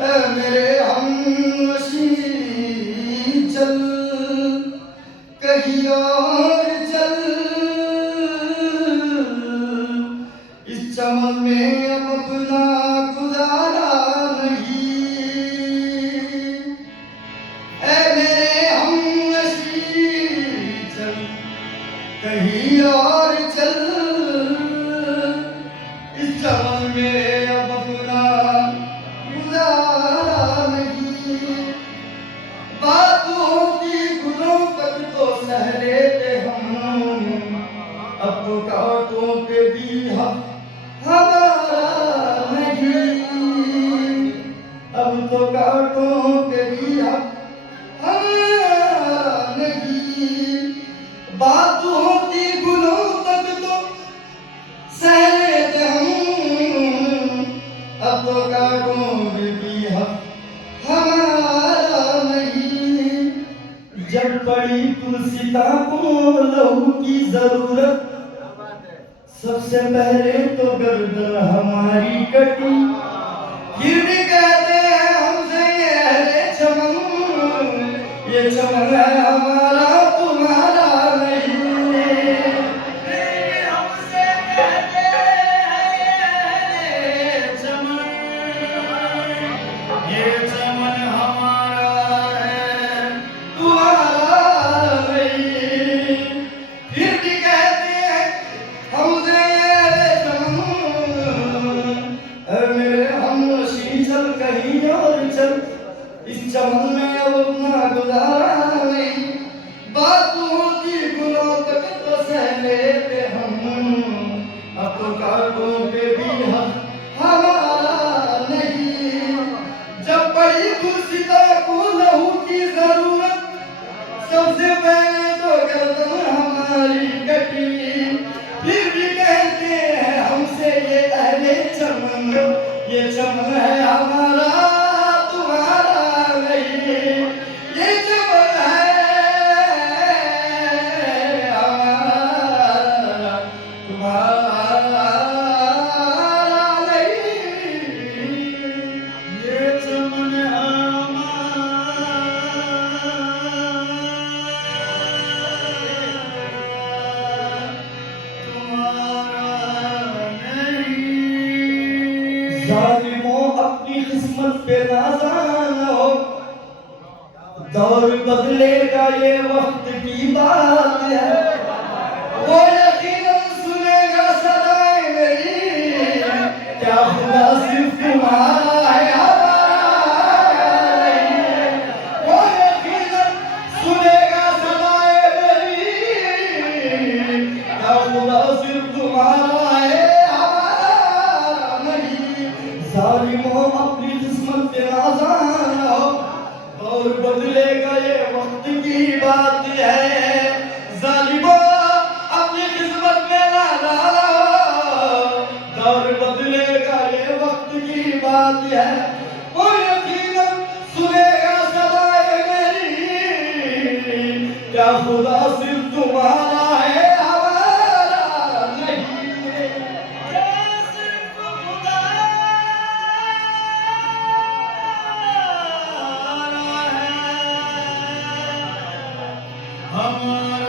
मेरे हमनशी चल कहीं और चल, इस चमन में अब अपना गुजारा नहीं। ऐ मेरे हमनशी चल कहीं और चल, इस चमन में अब अपना गुजारा नहीं। बातों की गुलों तक तो सह लेते हम, अब तो कांटों पे भी हमारा नहीं। अब तो कांटों पे भी हमारा नहीं। बातों की गुलों तक तो सह लेते हम, अब तो कांटों पे भी हमारा नहीं। जब पड़ी तुलसीता को लहू की जरूरत, सबसे पहले तो गर्दन हमारी कटी। फिर भी कहते हैं हमसे ये अहले चमन, ये चमन है हमारा तुम्हारा नहीं। हमसे कहते हैं ये अहले चमन, ये चमन हमारा है तुम्हारा नहीं। फिर भी कहते हैं हमसे ये चमन, मेरे हमनशी चल कहीं और चल, इस चमन में अब अपना गुजारा नहीं। बातों की गुलों तक तो सह लेते हम, अब तो कांटों पे भी हमारा नहीं। जब पड़ी खुर्शीदा को लहू की जरूरत, सबसे पहले तो गर्दन हमारी कटी। फिर भी कहते हैं हमसे ये अहले चमन, ये चमन है हमारा तुम्हारा नहीं। ये चमन है हमारा तुम्हारा नहीं। ये चमन जालिमों अपनी किस्मत पे नाज़ान हो, दौर बदलेगा ये वक्त की बात है। वो यकीनन सुनेगा सदाएं मेरी, क्या खुदा सिर्फ तुम्हारा है हमारा नहीं। वो यकीनन सुनेगा सदाएं मेरी, क्या खुदा सिर्फ तुम्हारा है हमारा नहीं। जालिमों अपनी किस्मत पे नाज़ान हो, और बदलेगा ये वक्त की बात है। जालिमों अपनी किस्मत में नाज़ान हो, दौर बदलेगा ये वक्त की बात है। वो यकीनन सुनेगा सदाएं मेरी, क्या खुदा सिर्फ तुम्हारा है हमारा नहीं। क्या सिर्फ खुदा हमारा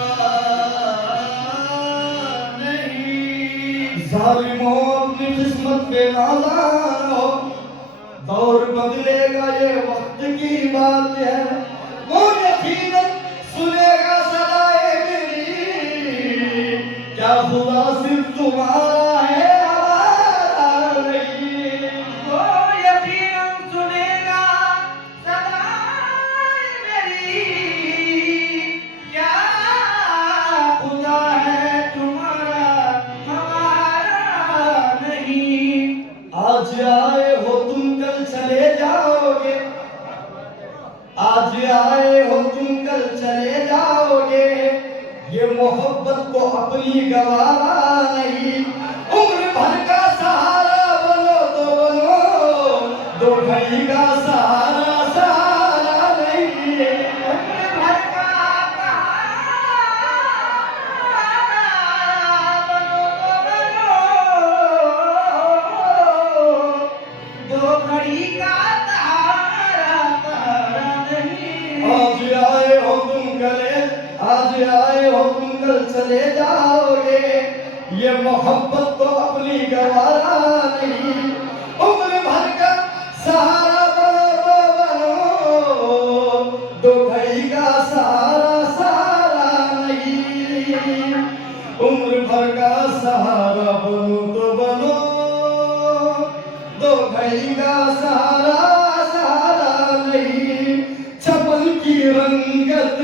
नहीं। जालिमों अपनी किस्मत पे नाज़ान हो, दौर बदलेगा ये वक्त की बात है। वो यकीनन सुनेगा सदाएं मेरी, क्या खुदा सिर्फ तुम्हारा है हमारा नहीं। वो यकीनन सुनेगा सदाएं मेरी, क्या खुदा है तुम्हारा हमारा नहीं। आज आए हो तुम कल चले जाओगे, आज आए हो तुम कल चले जाओगे, ये मोहब्बत को अपनी गवारा नहीं। उम्र भर का सहारा बनो तो बनो, दो घड़ी का सहारा सहारा नहीं। उम्र भर का सहारा बनो तो बनो, दो घड़ी का सहारा आए हो तुम कल चले जाओगे, ये मोहब्बत तो अपनी गवारा नहीं। उम्र भर का सहारा बनो बनो, दो भाई का सहारा सहारा नहीं। उम्र भर का सहारा बनो तो बनो, दो भाई का सहारा सहारा नहीं। चमन की रंगत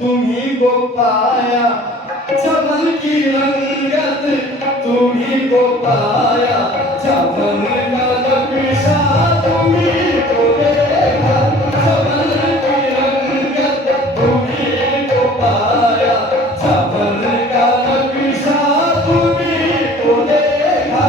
तुम्ही को पाया, चमन की रंगत तुम्ही को पाया, चमन का नक्शा तुम्ही को देखा, चमन की रंगत तुम्ही को पाया, चमन का नक्शा तुम्ही को देखा।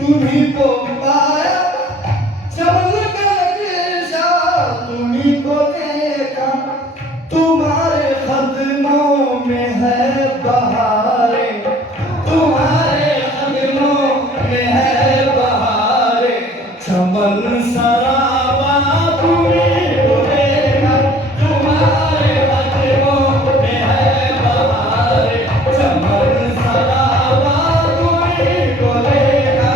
तुम्ही को पाया, चमन का नक्शा तुम्ही को देखा, तुम्हारे कदमों में है बहारें, तुम्हारे कदमों में है बहारें, चमन सराबा तुम्ही को देखा, तुम्हारे कदमों में है बहारें, चमन सराबा तुम्ही को देखा।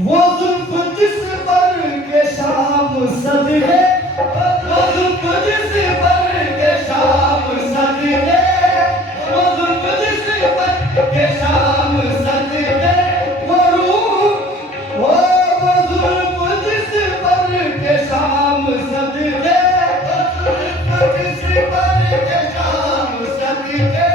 वो जुल्फ जिस पर के शाम सजदे, वो जुल्फ जिस पर के शाम सजदे, वो जुल्फ जिस पर के शाम सजदे, वो रूह, वो जुल्फ जिस पर के शाम सजदे, वो जुल्फ जिस पर के शाम सजदे,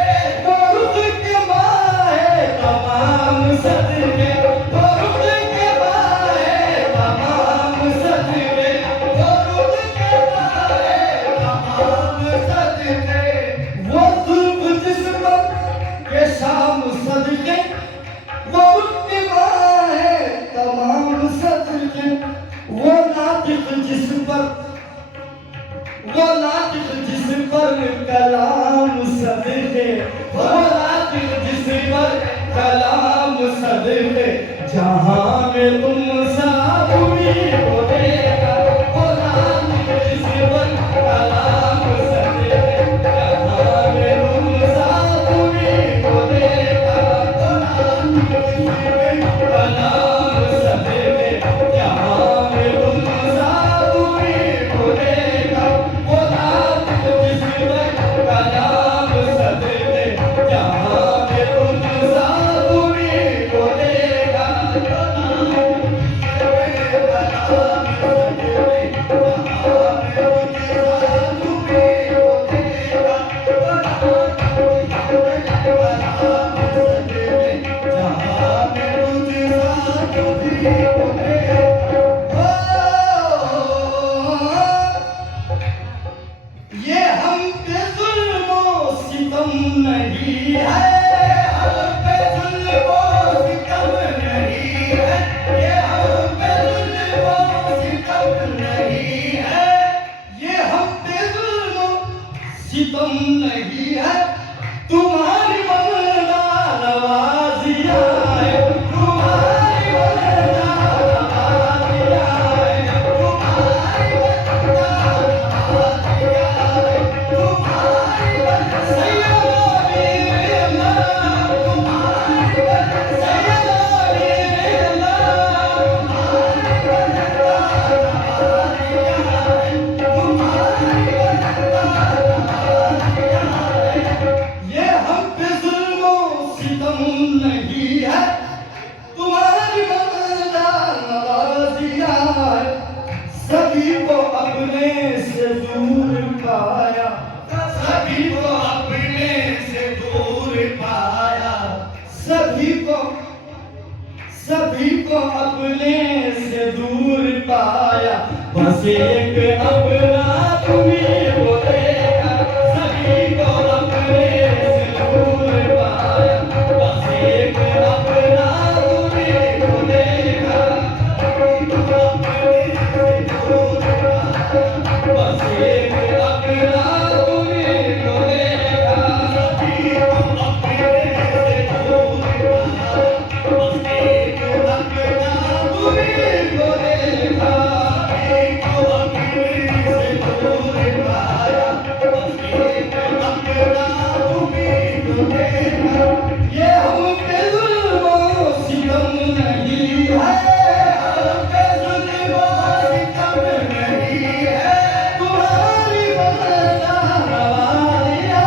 वो रुख के माहे तमाम सजदे, वो रुख के माहे तमाम सजदे, वो रुख के माहे तमाम सजदे, वो जुल्फ जिस पर के शाम सजदे, वो रुख के माहे तमाम सजदे, वो नातिक जिस पर, वो नातिक जिस पर कलाम सजदे, वो नातिक जिस पर कलाम सजदे, जहाँ में तुम साबुनी को देखा, वो नातिक जिस पर कलाम सजदे, जहाँ में तुम साबुनी को देखा, वो नातिक जिस पर कलाम सजदे, जहाँ में तुम साबुनी को देखा, वो नातिक जिस पर कलाम सजदे, जहाँ में तुम साबुनी को देखा, वो नातिक ये हम पे जुल्म सितम नहीं है, दूर पाया, सभी को अपने से दूर पाया, सभी को अपने से दूर पाया, बस एक अपना तुम्हें को देखा, सभी को अपने से दूर पाया, बस एक अपना तुम्हें को देखा, सभी को अपने से दूर पाया, बस एक अपना तुम्हें को देखा, सभी को अपने से दूर पाया, बस एक अपना तुम्हें को देखा, सभी को अपने से दूर पाया, बस एक अपना तुम्हें को देखा। ये हम पे जुल्म सितम नहीं है, हम पे जुल्म सितम नहीं है, तुम्हारी वजह हमारी है,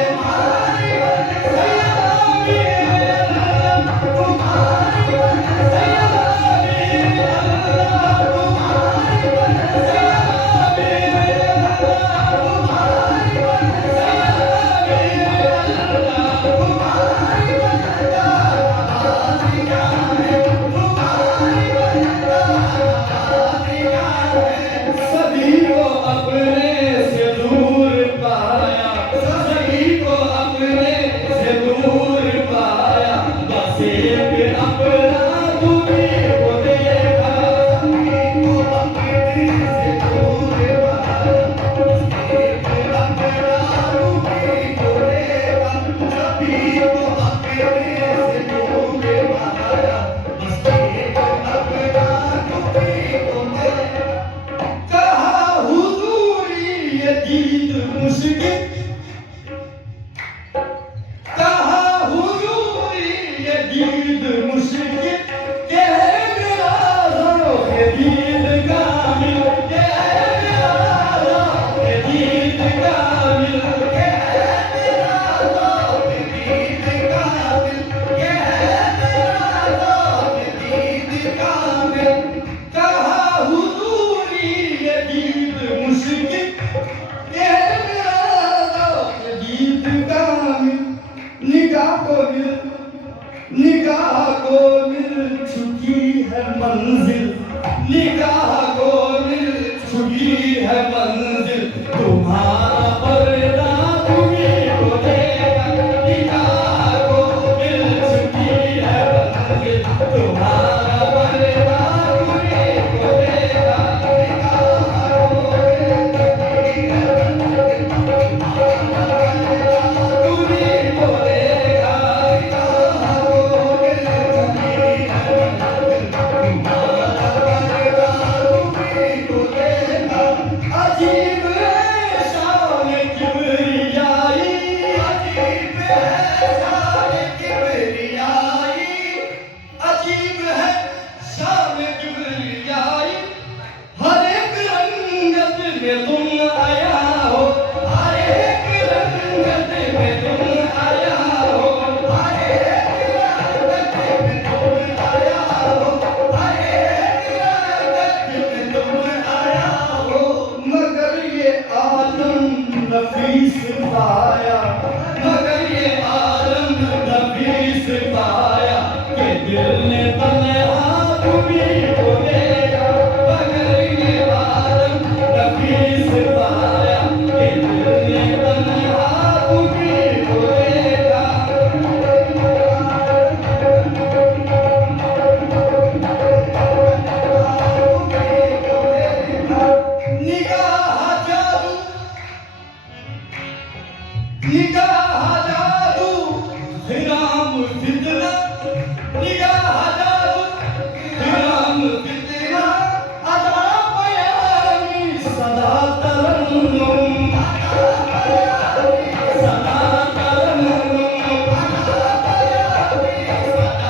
हमारी वजह तुम्हारी सभी को अपने से दूर पाया, सभी को अपने से दूर पाया, बस एक अपना तुम्हें को देखा, सभी को अपने से दूर पाया, बस एक अपना तुम्हें को देखा, सभी को अपने से दूर पाया, बस एक अपना तुम्हें को देखा। कहा हुजूरी ये दीद मुश्किल, कहा हुजूरी ये दीद मुश्किल, के है मेरा ज़ौक़ दीद कामिल, के है मेरा ज़ौक़ दीद कामिल, के है मेरा ज़ौक़ दीद कामिल, के है मेरा ज़ौक़ दीद कामिल। कहा हुजूरी ये दीद मुश्किल, के है मेरा ज़ौक़ दीद कामिल। निगाह को मिल चुकी है मंजिल, निगाह को मिल चुकी है मंजिल, तुम्हारा पर्दा तुम्हें को देखा, निगाह को मिल चुकी है मंजिल, तुम्हारा पर्दा तुम्हें को देखा, निगाह को मिल चुकी है मंजिल, तुम्हारा पर्दा तुम्हें को देखा, निगाह को मिल चुकी है मंजिल, तुम्हारा पर्दा तुम्हें को देखा। अजीब है शान किबरियाई, अजीब है शान किबरियाई, अजीब है शान किबरियाई, हर एक रंगत में तुम आया हो, हर एक रंगत में तुम आया हो, हर एक रंगत में तुम आया हो, हर एक रंगत में तुम आया हो। मगर ये आलम नफीस पाया, मगर ये आलम नफीस पाया, के दिल ने तन्हा तुम्हें को देखा, मगर ये आलम नफीस पाया, के दिल ने तन्हा तुम्हें को देखा। निगाह जादू, निगाह जादू, हिराम फितना, निगाह जादू, हिराम फितना, अदा बयानी सदा तरन्नुम, सदा तरन्नुम, अदा बयानी सदा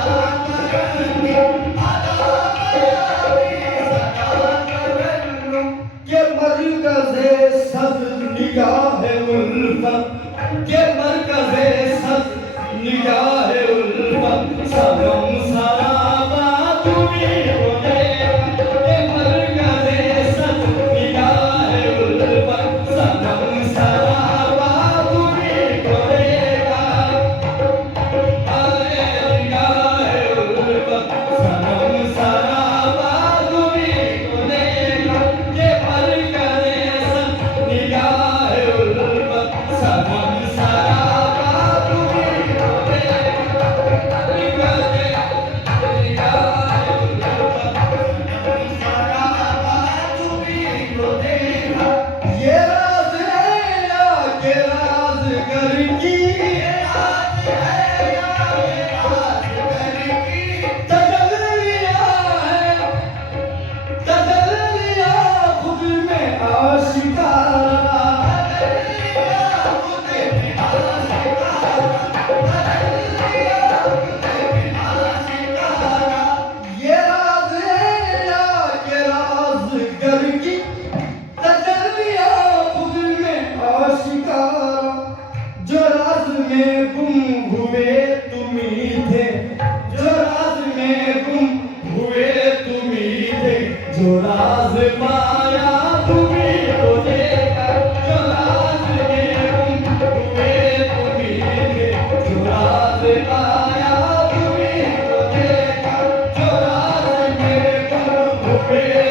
तरन्नुम, अदा बयानी सदा तरन्नुम। के मरकज़े सद निगाह उल्फत, के मरकज़े सद निगाह उल्फत, सनम सराबा तुम्हें को देखा, के मरकज़े सद निगाह उल्फत, राज पाया तुम्ही तो देखा, जो राज घेऊन तुम्ही थे, जो राज पाया तुम्ही तो देखा, जो राज घेऊन